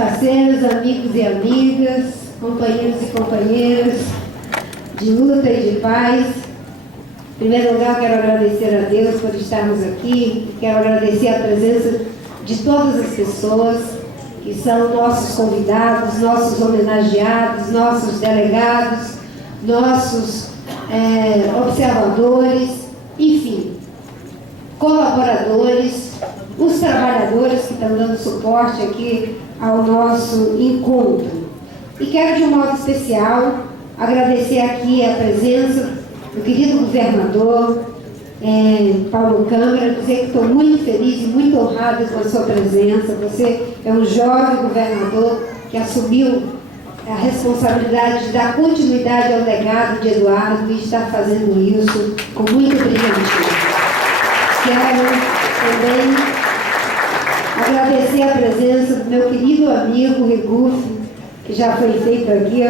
parceiros, amigos e amigas, companheiros e companheiras de luta e de paz. Em primeiro lugar, quero agradecer a Deus por estarmos aqui. Quero agradecer a presença de todas as pessoas que são nossos convidados, nossos homenageados, nossos delegados, nossos observadores, enfim, colaboradores, os trabalhadores que estão dando suporte aqui ao nosso encontro. E quero, de um modo especial, agradecer aqui a presença do querido governador Paulo Câmara, dizer que estou muito feliz e muito honrada com a sua presença. Você é um jovem governador que assumiu a responsabilidade de dar continuidade ao legado de Eduardo e está fazendo isso com muito brilhantismo. Quero também agradecer a presença do meu querido amigo Regufe, que já foi feito aqui.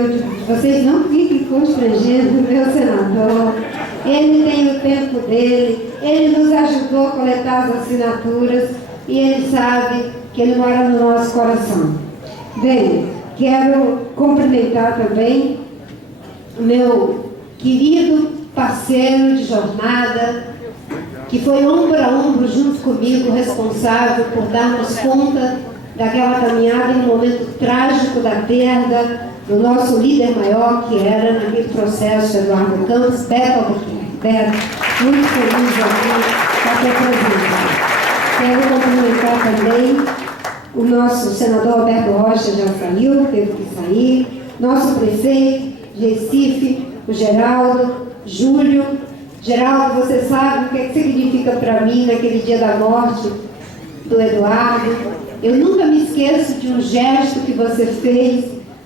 Vocês não fiquem constrangendo o meu senador. Ele tem o tempo dele, ele nos ajudou a coletar as assinaturas e ele sabe que ele mora no nosso coração. Bem, quero cumprimentar também o meu querido parceiro de jornada, que foi ombro a ombro junto comigo, responsável por darmos conta daquela caminhada em um momento trágico da perda do nosso líder maior, que era naquele processo, Eduardo Campos. Beto, muito feliz aqui com a presença. Quero cumprimentar também o nosso senador Alberto Rocha, já saiu, teve que sair, nosso prefeito de Recife, o Geraldo, Júlio. Geraldo, você sabe o que significa para mim naquele dia da morte do Eduardo. Eu nunca me esqueço de um gesto que você fez,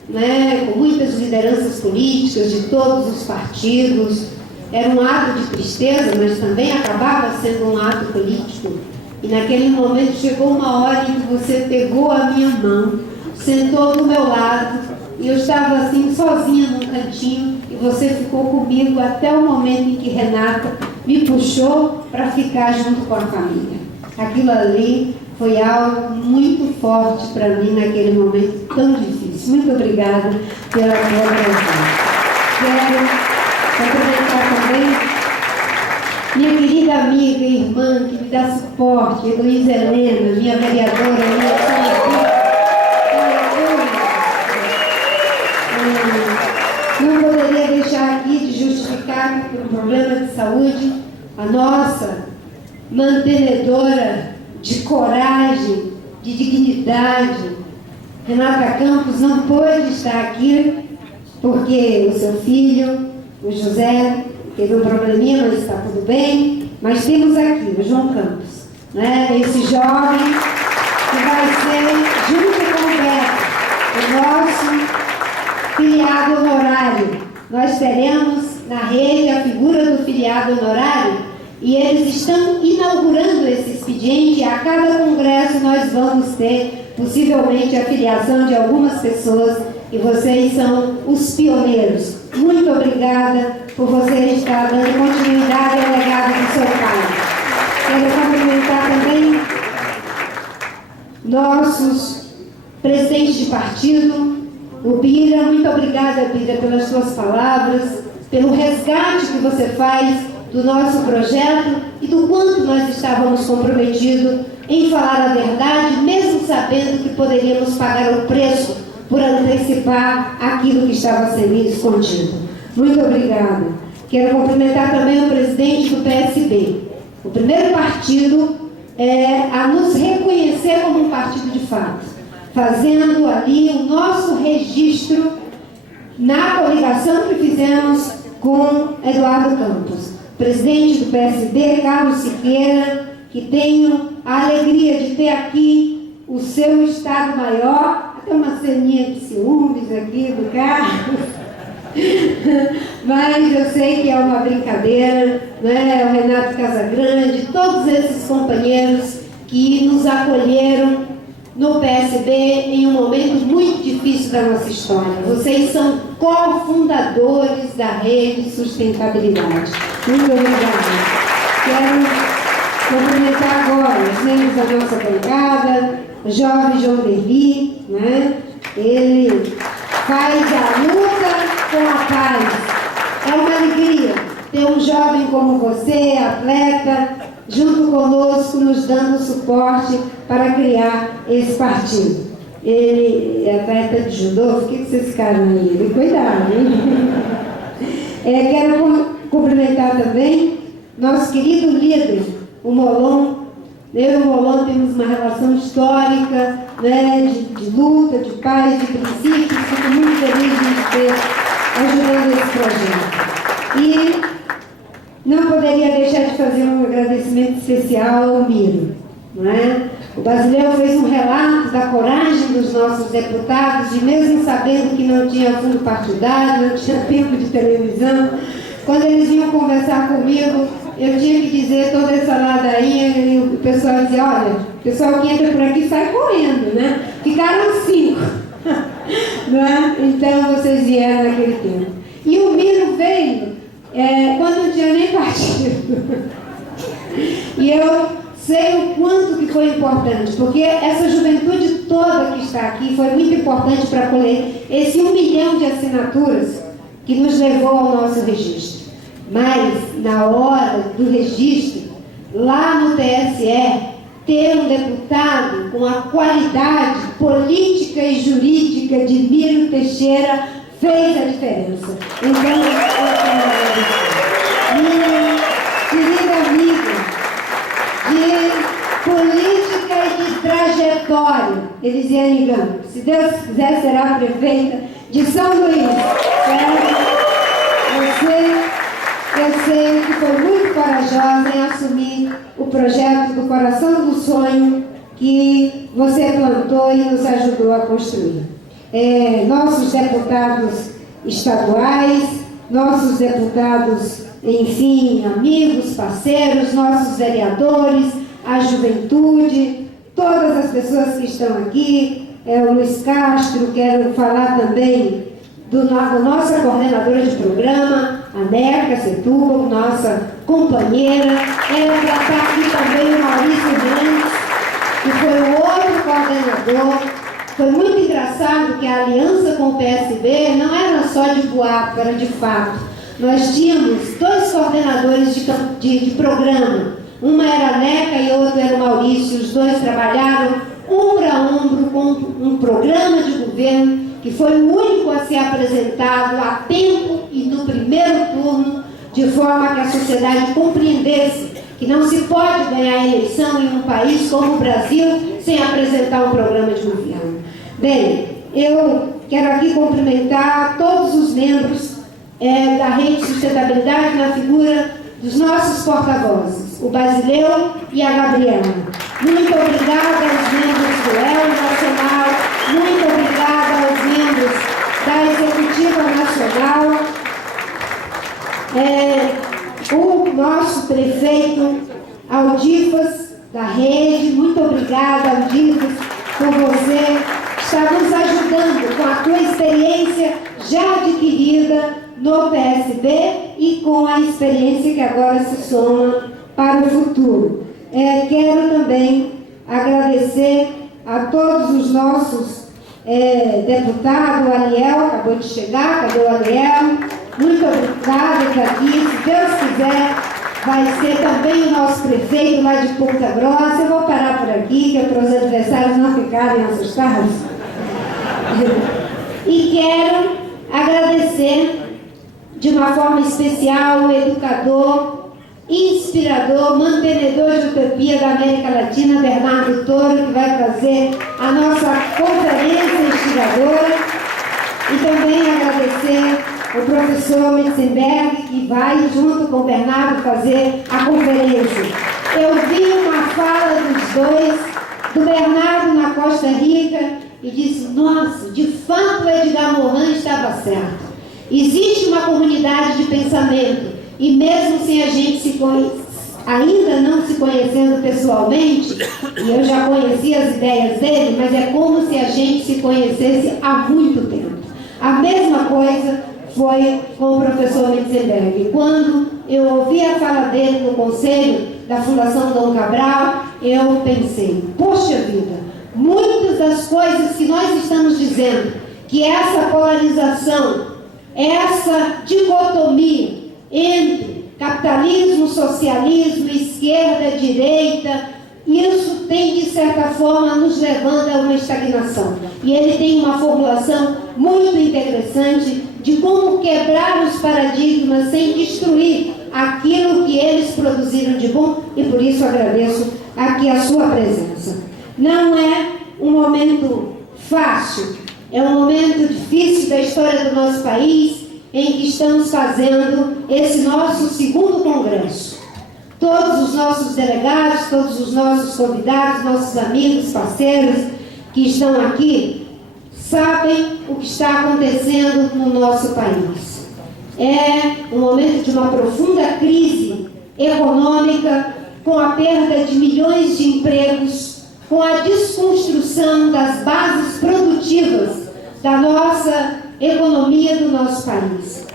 né, com muitas lideranças políticas de todos os partidos. Era um ato de tristeza, mas também acabava sendo um ato político. E naquele momento chegou uma hora em que você pegou a minha mão, sentou do meu lado, e eu estava assim, sozinha num cantinho, e você ficou comigo até o momento em que Renata me puxou para ficar junto com a família. Aquilo ali foi algo muito forte para mim naquele momento tão difícil. Muito obrigada pela sua presença. Quero cumprimentar também minha querida amiga e irmã que me dá suporte, Heloísa Helena, minha vereadora, minha senadora. Não poderia deixar aqui de justificar que, por um problema de saúde, a nossa mantenedora de coragem, de dignidade, Renata Campos, não pôde estar aqui porque o seu filho, o José, teve um probleminha, mas está tudo bem. Mas temos aqui o João Campos, né? Esse jovem que vai ser, junto com o Beto, o nosso filiado honorário. Nós teremos na rede a figura do filiado honorário e eles estão inaugurando esse expediente. A cada congresso nós vamos ter, possivelmente, a filiação de algumas pessoas e vocês são os pioneiros. Muito obrigada por você estar dando continuidade ao legado do seu pai. Quero cumprimentar também nossos presidentes de partido, o Bira. Muito obrigada, Bira, pelas suas palavras, pelo resgate que você faz do nosso projeto e do quanto nós estávamos comprometidos em falar a verdade, mesmo sabendo que poderíamos pagar o preço por antecipar aquilo que estava sendo escondido. Muito obrigada. Quero cumprimentar também o presidente do PSB, o primeiro partido a nos reconhecer como um partido de fato, fazendo ali o nosso registro na coligação que fizemos com Eduardo Campos. Presidente do PSB, Carlos Siqueira, que tenho a alegria de ter aqui o seu Estado-Maior. Tem uma ceninha de ciúmes aqui do Carlos, mas eu sei que é uma brincadeira, né? O Renato Casagrande, todos esses companheiros que nos acolheram no PSB em um momento muito difícil da nossa história. Vocês são cofundadores da Rede Sustentabilidade. Muito obrigada. Quero cumprimentar agora os membros da nossa bancada, o jovem João Derli, né? Ele faz a luta com a paz. É uma alegria ter um jovem como você, atleta, junto conosco, nos dando suporte para criar esse partido. Ele é atleta de judô, por que vocês ficaram aí? Ele cuidado, hein? Quero cumprimentar também nosso querido líder, o Molon. Eu e o Molon temos uma relação histórica, né, de luta, de paz, de princípios. Fico muito feliz de ter ajudando esse projeto. E não poderia deixar de fazer um agradecimento especial ao Miro, não é? O Basileu fez um relato da coragem dos nossos deputados, de mesmo sabendo que não tinha fundo partidário, não tinha tempo de televisão, quando eles vinham conversar comigo, eu tinha que dizer toda essa ladainha e o pessoal dizia, olha, o pessoal que entra por aqui sai correndo, né? Ficaram 5. Não é? Então vocês vieram naquele tempo. E o Miro veio quando não tinha nem partido. E eu sei o quanto que foi importante, porque essa juventude toda que está aqui foi muito importante para colher esse 1 milhão de assinaturas que nos levou ao nosso registro. Mas, na hora do registro, lá no TSE, ter um deputado com a qualidade política e jurídica de Miro Teixeira fez a diferença. Então, minha querida amiga, de política e de trajetória, Elisiane Gama, se Deus quiser, será prefeita de São Luís. Eu sei que foi muito corajosa em assumir o projeto do Coração do Sonho que você plantou e nos ajudou a construir. Nossos deputados estaduais, nossos deputados, enfim, amigos, parceiros, nossos vereadores, a juventude, todas as pessoas que estão aqui, o Luiz Castro, quero falar também da nossa coordenadora de programa, a Neca Setúbal, nossa companheira. Era para estar aqui também o Maurício Mendes, que foi o outro coordenador. Foi muito engraçado que a aliança com o PSB não era só de boato, era de fato. Nós tínhamos 2 coordenadores de programa. Uma era a Neca e outro era o Maurício. Os 2 trabalharam ombro a ombro com um programa de governo que foi o único a ser apresentado a tempo e no primeiro turno, de forma que a sociedade compreendesse que não se pode ganhar eleição em um país como o Brasil sem apresentar um programa de governo. Bem, eu quero aqui cumprimentar todos os membros da Rede de Sustentabilidade na figura dos nossos porta-vozes, o Basileu e a Gabriela. Muito obrigada aos membros do EL Nacional, muito obrigada aos membros da Executiva Nacional, o nosso prefeito Aldifas da Rede, muito obrigada, Aldifas, por você estar nos ajudando com a tua experiência já adquirida no PSB e com a experiência que agora se soma para o futuro. Quero também agradecer a todos os nossos deputados. O Ariel acabou de chegar, cadê o Ariel? Muito obrigada por aqui. Se Deus quiser, vai ser também o nosso prefeito lá de Ponta Grossa. Eu vou parar por aqui, que é para os adversários não ficarem assustados. E quero agradecer de uma forma especial o educador, inspirador, mantenedor de utopia da América Latina, Bernardo Toro, que vai fazer a nossa conferência inspiradora. E também agradecer o professor Metzenberg, que vai, junto com o Bernardo, fazer a conferência. Eu vi uma fala dos 2, do Bernardo na Costa Rica, e disse, nossa, de fato o Edgar Morin estava certo. Existe uma comunidade de pensamento, e mesmo sem a gente ainda não se conhecendo pessoalmente, e eu já conhecia as ideias dele, mas é como se a gente se conhecesse há muito tempo. A mesma coisa foi com o professor Metzenberg. Quando eu ouvi a fala dele no conselho da Fundação Dom Cabral, eu pensei, poxa vida, muitas das coisas que nós estamos dizendo, que essa polarização, essa dicotomia entre capitalismo, socialismo, esquerda, direita, isso tem, de certa forma, nos levando a uma estagnação. E ele tem uma formulação muito interessante de como quebrar os paradigmas sem destruir aquilo que eles produziram de bom, e por isso agradeço aqui a sua presença. Não é um momento fácil, é um momento difícil da história do nosso país, em que estamos fazendo esse nosso segundo congresso. Todos os nossos delegados, todos os nossos convidados, nossos amigos, parceiros que estão aqui, sabem o que está acontecendo no nosso país. É um momento de uma profunda crise econômica, com a perda de milhões de empregos, com a desconstrução das bases produtivas da nossa economia do nosso país.